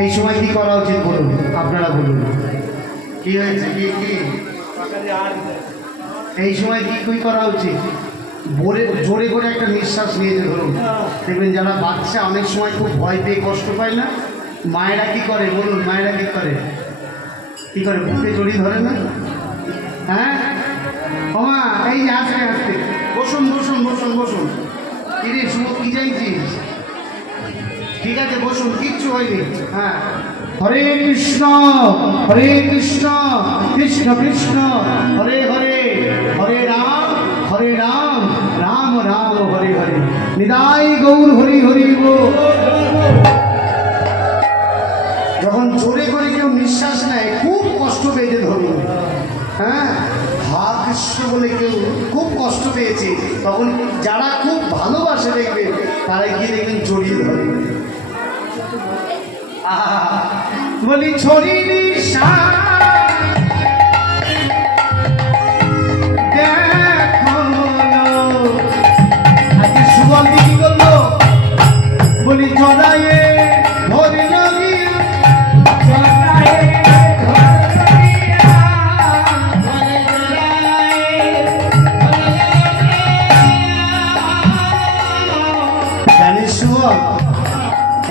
এই সময় কি করা উচিত বলুন, আপনারা বলুন কি হয়েছে, কি কি এই সময় কি কি করা উচিত? জোরে করে একটা নিঃশ্বাস নিয়ে ধরুন। দেখবেন যারা বাচ্চা অনেক সময় খুব ভয় পেয়ে কষ্ট পায় না, মায়েরা কি করে বলুন, মায়েরা কি করে, কি করে বুকে জড়িয়ে ধরে না? হ্যাঁ ওমা এই যে আস্তে আস্তে বসুন বসুন বসুন বসুন, কিরে শুভ কি চাইছিস? ঠিক আছে বসুন, কিচ্ছু হয়নি। হ্যাঁ হরে কৃষ্ণ কৃষ্ণ কৃষ্ণ হরে হরে, হরে রাম রাম রাম হরে হরে, নিতাই গৌর হরি হরি বল। যখন জোরে করে কেউ নিঃশ্বাস নেয় খুব কষ্ট পেয়েছে ধরুন, হ্যাঁ হা কৃষ্ণ বলে কেউ খুব কষ্ট পেয়েছে, তখন যারা খুব ভালোবাসে দেখবে তারা গিয়ে দেখবেন জড়িয়ে ধরে, বলি ছড়ি আজকে সুবল কি করলো বলি জড়াইয়ে ধরে জানিস সুবল,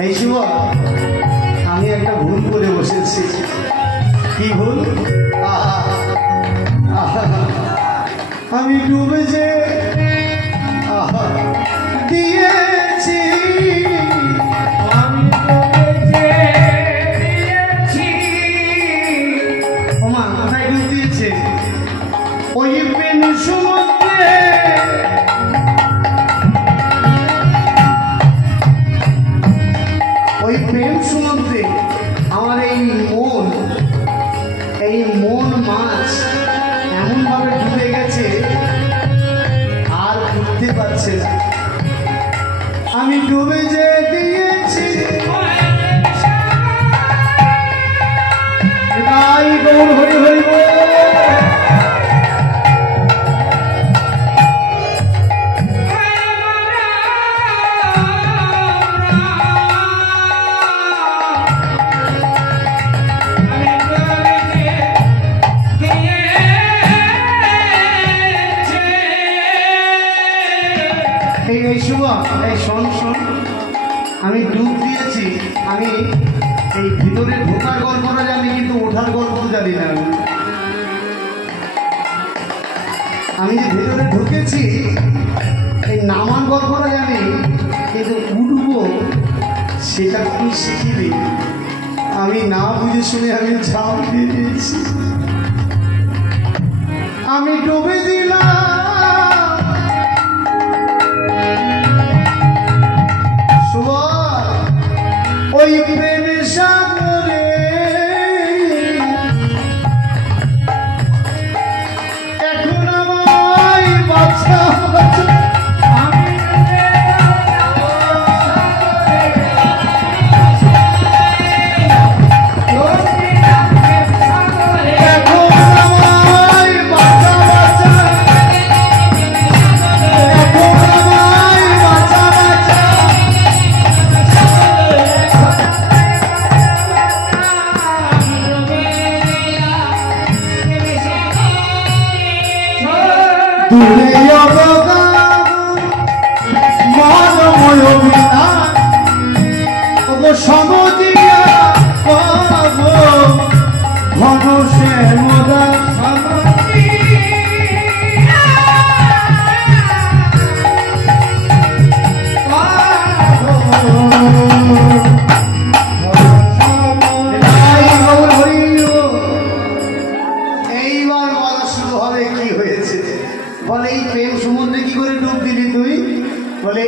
এই সুবল আমি একটা ভুল করে বসেছি। কি ভুল? আমি ডুব দিয়েছি, আমি এই ভিতরে ঢোকার গল্পটা জানি, কিন্তু ওঠার গল্প তো জানি না। আমি যে ভেতরে ঢুকেছি এই নামার গল্পটা জানি, কিন্তু উঠবো সেটা আমি শিখিনি। আমি না বুঝে শুনে আমি ঝাঁপ দিয়ে দিয়েছি, আমি ডুবে দিলাম। ওই প্রেমের সাগরে এখন আমায় বাঁচা সমদিয়া ঘনশ্যাম এইবার বলা শুরু হবে কি হয়েছে। বলে এই প্রেম সমুদ্রে কি করে ডুব দিলি তুই? বলে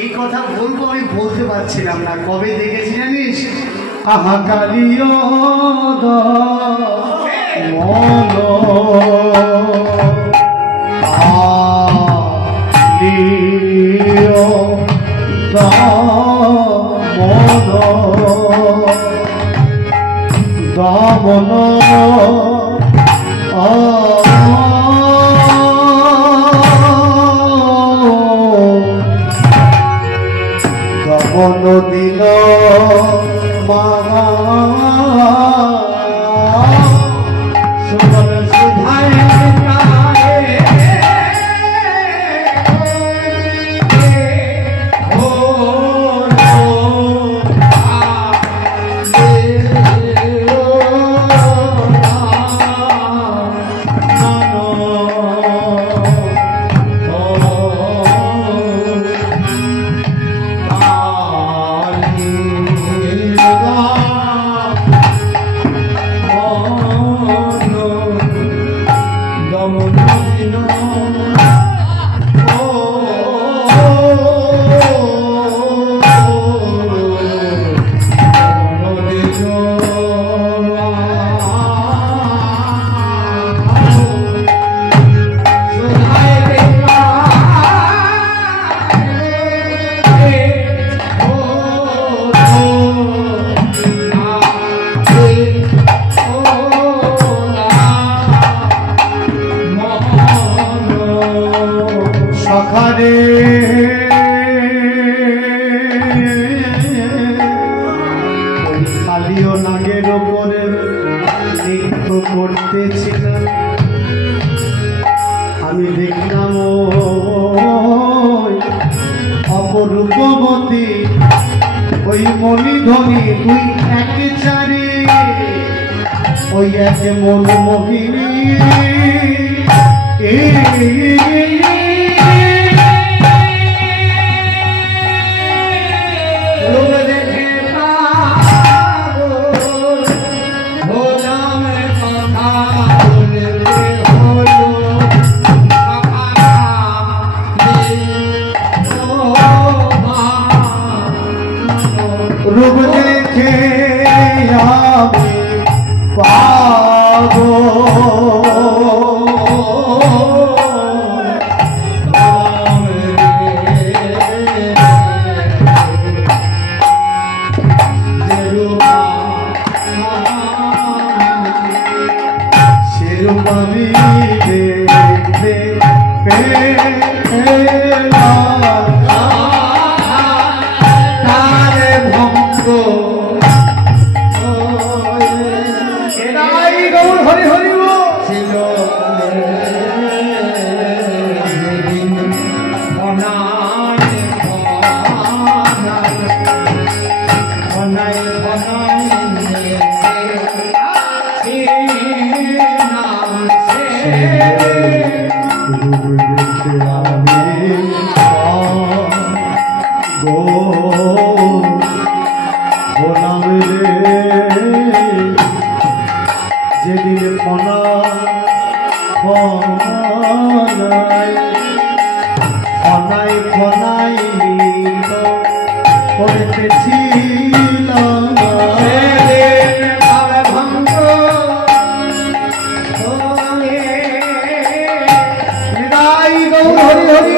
এই কথা বলবো, আমি বলতে পারছিলাম না। কবে দেখেছি জানিস? আহা কালিও দামন দিন মামা খালিও নাগের ওপরে নৃত্য করতেছিলাম। আমি দেখলাম অপরূপবতী ওই মণিধ্বনি তুই একে চারে ওই একে মনমোহিনী रूप देखे আমি পাগল সেরূপ আমি দেখতে পেলাম তারে ভক্ত এরাই গৌর হরি হরি ছিল যেদিন ফনা ফনাই ফনাই ফনাই নীল করতেছিলাম হরি হরি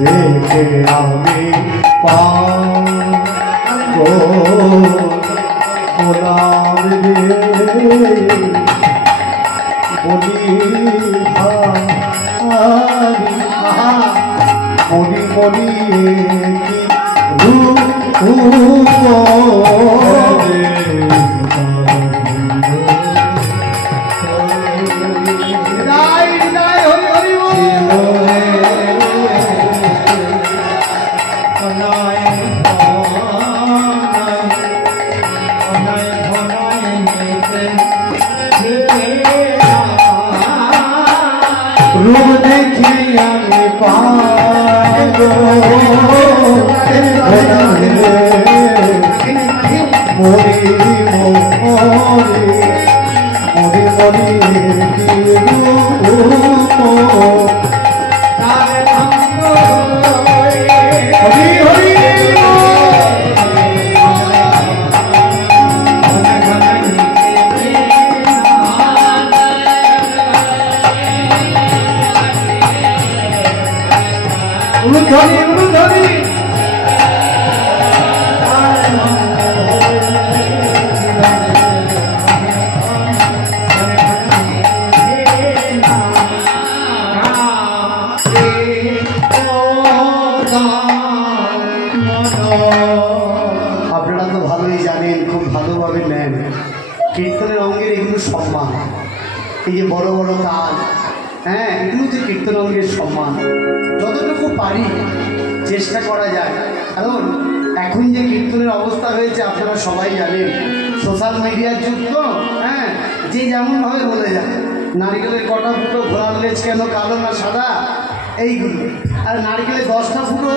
দেখে আমি পাগো গোলাম রে বলি মনি মনি রূপ দেখি আমি পাগো মরি মরি মরি হরি হরি উলুধ্বনি উলুধ্বনি আপনারা তো ভালোই জানেন, খুব ভালোভাবে নেন কীর্তনের অঙ্গের এগুলো সম্মান। এই যে বড় বড় কাজ, হ্যাঁ, এগুলো যে কীর্তন অঙ্গের সম্মান। যতটুকু পারি চেষ্টা করা যায়, কারণ এখন যে কীর্তনের অবস্থা হয়েছে আপনারা সবাই জানেন, সোশ্যাল মিডিয়ার যুগ তো, হ্যাঁ, যে যেমনভাবে বলে যায় নারকেলের কটা ফুটো ঘোড়ার লেজ কেন কালো না সাদা, এইগুলো। আর নারকেলের 10টা ফুটো